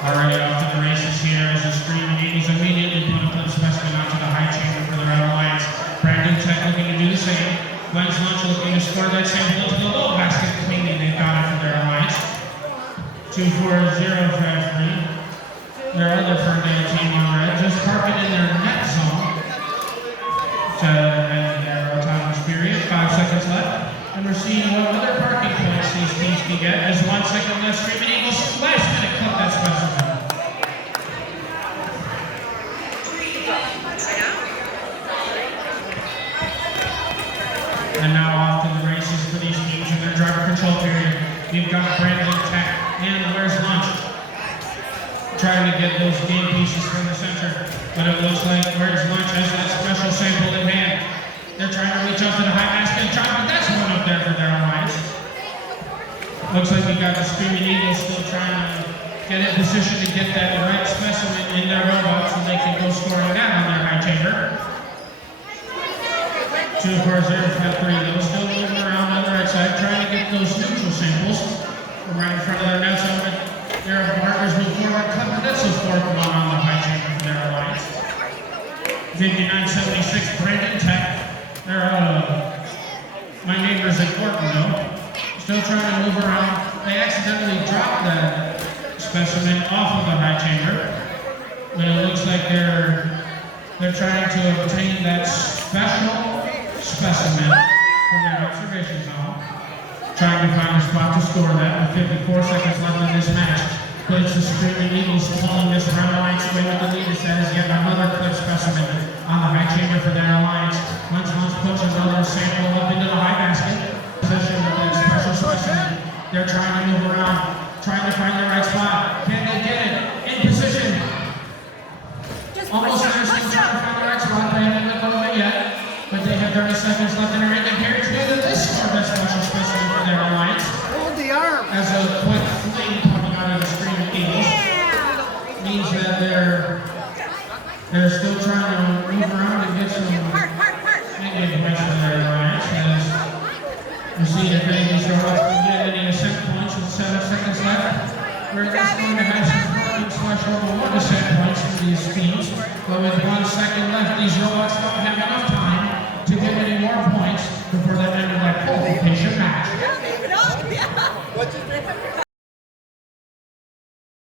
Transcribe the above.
Already off to the races here as the Screaming Eagles immediately put a clip specimen onto the high chamber for the Red Alliance. Brandon Tech looking to do the same. Glenn's Lunch looking to score that sample into the low basket cleanly. They've got it for their Alliance. 2-4-0-5-3. Their other Ferndale team on red just park it in their net zone to end their autonomous period. 5 seconds left. And we're seeing what other parking points these teams can get as 1 second left. Screaming Eagles last minute clip that specimen. And now off to the races for these teams in their driver control period. You've got Brandon Tech and Where's Lunch trying to get those game pieces from the center. But it looks like Where's Lunch has that special sample in hand. They're trying to reach up to the high basket and try, but that's one up there for their Alliance. Looks like we got the Screaming Eagles still trying to get in position to get that right specimen in their robot so they can go scoring that on their high chamber. 2-4-0-5-3, though, still moving around on the right side, trying to get those neutral samples from right in front of their net zone. But their partners move forward. Clipper, that's a fourth one on the high chamber for their Alliance. 59-76, Brandon Tech. They're, my neighbors at Ortonville, still trying to move around. They accidentally dropped that specimen off of the high chamber. But it looks like they're trying to obtain that special specimen from their observation zone. Trying to find a spot to score that with 54 seconds left in this match. Clips the Screaming Eagles pulling this Red Alliance away with the lead. It says yet another clip specimen on the high chamber for their Alliance. Lunch puts another sample up into the high basket. Position of that special specimen. They're trying to move around, trying to find the right spot. Can they get it? In position. Almost there, still trying to find the right spot. They haven't looked over it yet. But they have 30 seconds left in their end. And here together, this scored that special specimen for their Alliance. Hold the arm. As a quick flame coming out of the Screaming Eagles. Means that they're still trying to move around and get some points for their Alliance. As we see if any of these robots can get any ascent points with 7 seconds left. We're just going to have some /1 ascent points for these teams. But with 1 second left, these robots don't have enough time to get any more points before they enter that qualification match. What's his name?